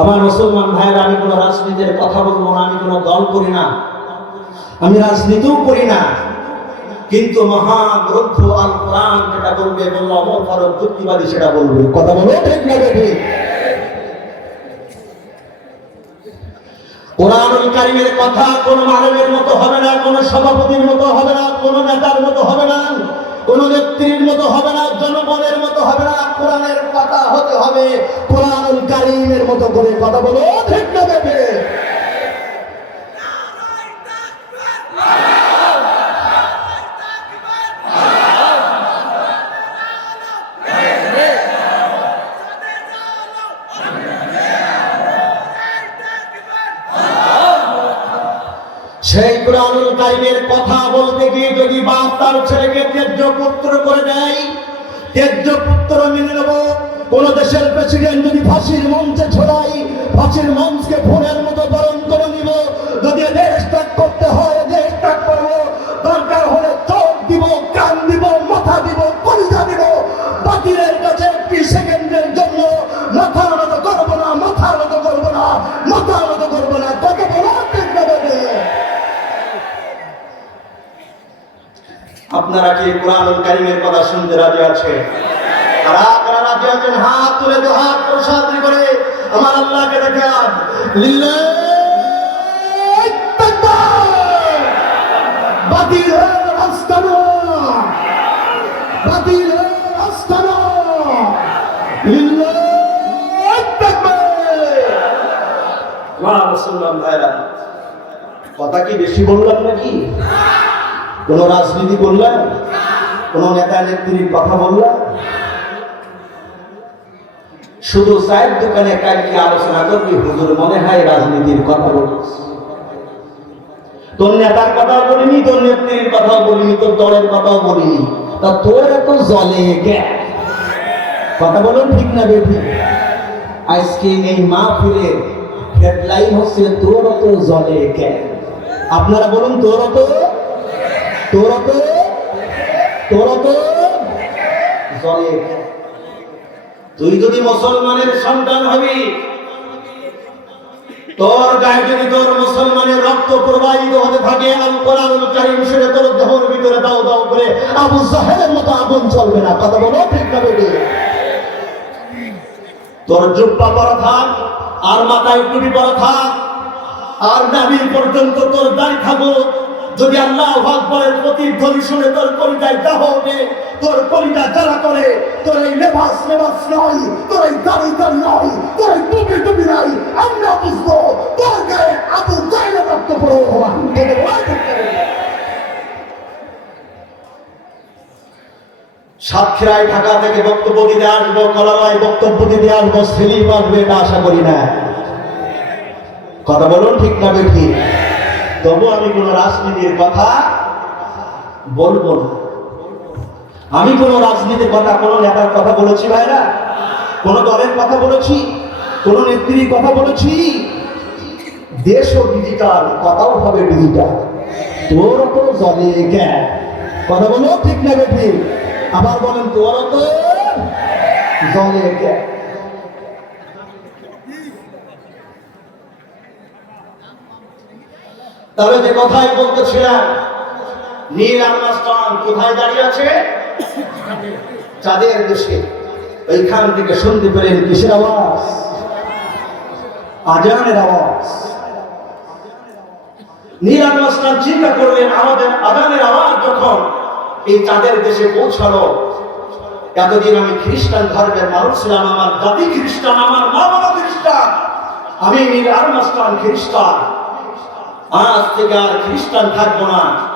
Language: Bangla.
আমার মুসলমান ভাইয়ের, আমি কোনো রাজনীতির কথা বলব না, আমি কোনো দল করি না। আমি রাজনীতিও করি না। কিন্তু মহাগ্রন্থ আল কোরআন যেটা বলবে বলল অমর যুক্তিবাদী সেটা বলবে। কথা বলো ঠিক না ঠিক কোরআনুল কথা কোন মানবের মতো হবে না, কোন সভাপতির মতো হবে না, কোন নেতার মতো হবে না। কোন ব্যক্তির মতো হবে না, জনগণের মতো হবে না, কোরআনের কথা হতে হবে কোরআন কারিমের মতো করে কথা বলো, ঠিক সেই কোরআনুল কারিমের কথা বলতে গিয়ে যদি বাপ তার ছেলেকে তেজ্য পুত্র করে দেয় তেজ্য পুত্র মেনে নেব। কোন দেশের প্রেসিডেন্ট যদি ফাঁসির মঞ্চে ছড়াই ফাঁসির মঞ্চকে ফোনের মতো বরণ করে নিব। যদি দেশ ত্যাগ করতে হয়, দেশ ত্যাগ করব। দরকার হলে চোখ দিব, কান দিব, মাথা দিব, কলিজা দিব। বাকিরের কাছে একটি সেকেন্ডের জন্য মাথা আপনারা কি কোরআনুল কারিমের কথা শুনতে রাজি আছে কারা কারা রাজি আছেন? হাত তুলে দু হাত প্রসাদ করে আমার আল্লাহকে দেখান। লিল্লাহি বাতিল হে বাতিল হে আস্তানা। মা মুসলমান ভাইরা। কথা কি বেশি বললাম নাকি? কোন রাজনীতি বললাম কোন নেতা নেত্রীর কথা বললাম শুধু চায়ের দোকানে কালকে আলোচনা করবি, হুজুর মনে হয় রাজনীতির কথা বলিস তোর নেতার কথাও বলিনি, তোর নেত্রীর কথাও বলিনি, তোর দলের কথাও বলিনি। তা তোর এত জলে কথা বলুন ঠিক না বেঠি আজকে এই মা ফিরে হেডলাইন হচ্ছে, তোর অত জলে আপনারা বলুন, তোর অত তোর অত তোর জলে। তুই যদি মুসলমানের সন্তান হবি, তোর গায়ে যদি তোর মুসলমানের রক্ত প্রবাহিত হতে থাকে তোর দেহর ভিতরে দাও দাও করে আবু জাহেলের মতো আগুন চলবে না। কথা বলো ঠিক না বেটি? তোর জুব্বা পরা থাক, আর মাথায় টুপি পরা থাক, আর নাবি পর্যন্ত তোর দাড়ি থাকো যদি আল্লাহ আকবরের প্রতিধ্বনি শুনে তোর কলিটায় দাহ ওঠে তোর কলিটা জ্বালা করে, তোর এই লেবাস লেবাস নয়, তোর এই দাড়ি দাড়ি নয়, তোর এই টুপি টুপি নাই, আমরা বুঝব তোর গায়ে আবু জাইলে রক্ত পড়ো ভগবান। হবে সাতক্ষীরায় ঢাকা থেকে বক্তব্য দিতে আসব, কলামায় বক্তব্য দিতে আসব সেলিম আসবে এটা আশা করি না। কথা বলুন ঠিক না বেঠি তবু আমি কোন রাজনীতির কথা বলব না। আমি কোন রাজনীতির কথা, কোন নেতার কথা বলেছি ভাইরা? কোন দলের কথা বলেছি? কোন নেত্রীর কথা বলেছি? দেশও ডিজিটাল কথাও হবে ডিজিটাল তোর তো জলে জ্ঞান কথা বলো, ঠিক না বেঠি আবার বলেন, তোর তো জলে জ্ঞান তাহলে যে কথাই বলতেছিলাম নীল আরমাস্টান কোথায় দাঁড়িয়ে আছে? চাঁদের দেশে। ওইখান থেকে শুনতে পেলেন কিসের আওয়াজ? আজানের আওয়াজ। নীল আরমাস্টান চিন্তা করলেন, আমাদের আজানের আওয়াজ যখন এই চাঁদের দেশে পৌঁছালো, এতদিন আমি খ্রিস্টান ধর্মের মানুষ ছিলাম, আমার জাতি খ্রিস্টান, আমার মা বাবা খ্রিস্টান। আমি নীল আরমাস্টান খ্রিস্টান। আজ থেকে আর খ্রিস্টান থাকব না।